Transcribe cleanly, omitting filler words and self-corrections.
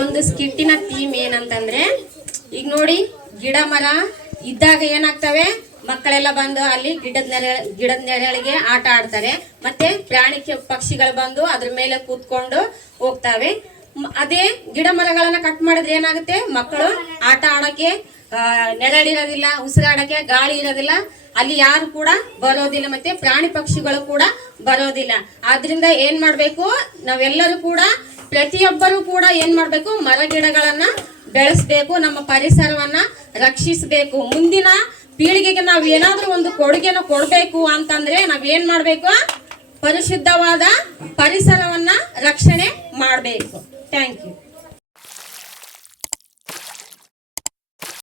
ಒಂದು ಸ್ಕಿಟ್ಟಿನ ಥೀಮ್ ಏನಂತಂದ್ರೆ, ಈಗ ನೋಡಿ ಗಿಡ ಮರ ಇದ್ದಾಗ ಏನಾಗ್ತವೆ, ಮಕ್ಕಳೆಲ್ಲ ಬಂದು ಅಲ್ಲಿ ಗಿಡದ ನೆರಳಿಗೆ ಆಟ ಆಡ್ತಾರೆ. ಮತ್ತೆ ಪ್ರಾಣಿ ಪಕ್ಷಿಗಳು ಬಂದು ಅದ್ರ ಮೇಲೆ ಕೂತ್ಕೊಂಡು ಹೋಗ್ತವೆ. ಅದೇ ಗಿಡ ಮರಗಳನ್ನ ಕಟ್ ಮಾಡಿದ್ರೆ ಏನಾಗುತ್ತೆ, ಮಕ್ಕಳು ಆಟ ಆಡೋಕೆ ನೆರಳಿರೋದಿಲ್ಲ, ಉಸಿರಾಡಕ್ಕೆ ಗಾಳಿ ಇರೋದಿಲ್ಲ, ಅಲ್ಲಿ ಯಾರು ಕೂಡ ಬರೋದಿಲ್ಲ, ಮತ್ತೆ ಪ್ರಾಣಿ ಪಕ್ಷಿಗಳು ಕೂಡ ಬರೋದಿಲ್ಲ. ಆದ್ರಿಂದ ಏನ್ ಮಾಡ್ಬೇಕು, ನಾವೆಲ್ಲರೂ ಕೂಡ ಪ್ರತಿಯೊಬ್ಬರು ಕೂಡ ಏನ್ ಮಾಡ್ಬೇಕು, ಮರ ಗಿಡಗಳನ್ನ ಬೆಳೆಸ್ಬೇಕು, ನಮ್ಮ ಪರಿಸರವನ್ನ ರಕ್ಷಿಸಬೇಕು. ಮುಂದಿನ ಪೀಳಿಗೆಗೆ ನಾವ್ ಏನಾದ್ರೂ ಒಂದು ಕೊಡುಗೆನ ಕೊಡ್ಬೇಕು ಅಂತಂದ್ರೆ ನಾವ್ ಏನ್ ಮಾಡ್ಬೇಕು, ಪರಿಶುದ್ಧವಾದ ಪರಿಸರವನ್ನ ರಕ್ಷಣೆ ಮಾಡ್ಬೇಕು. Thank you.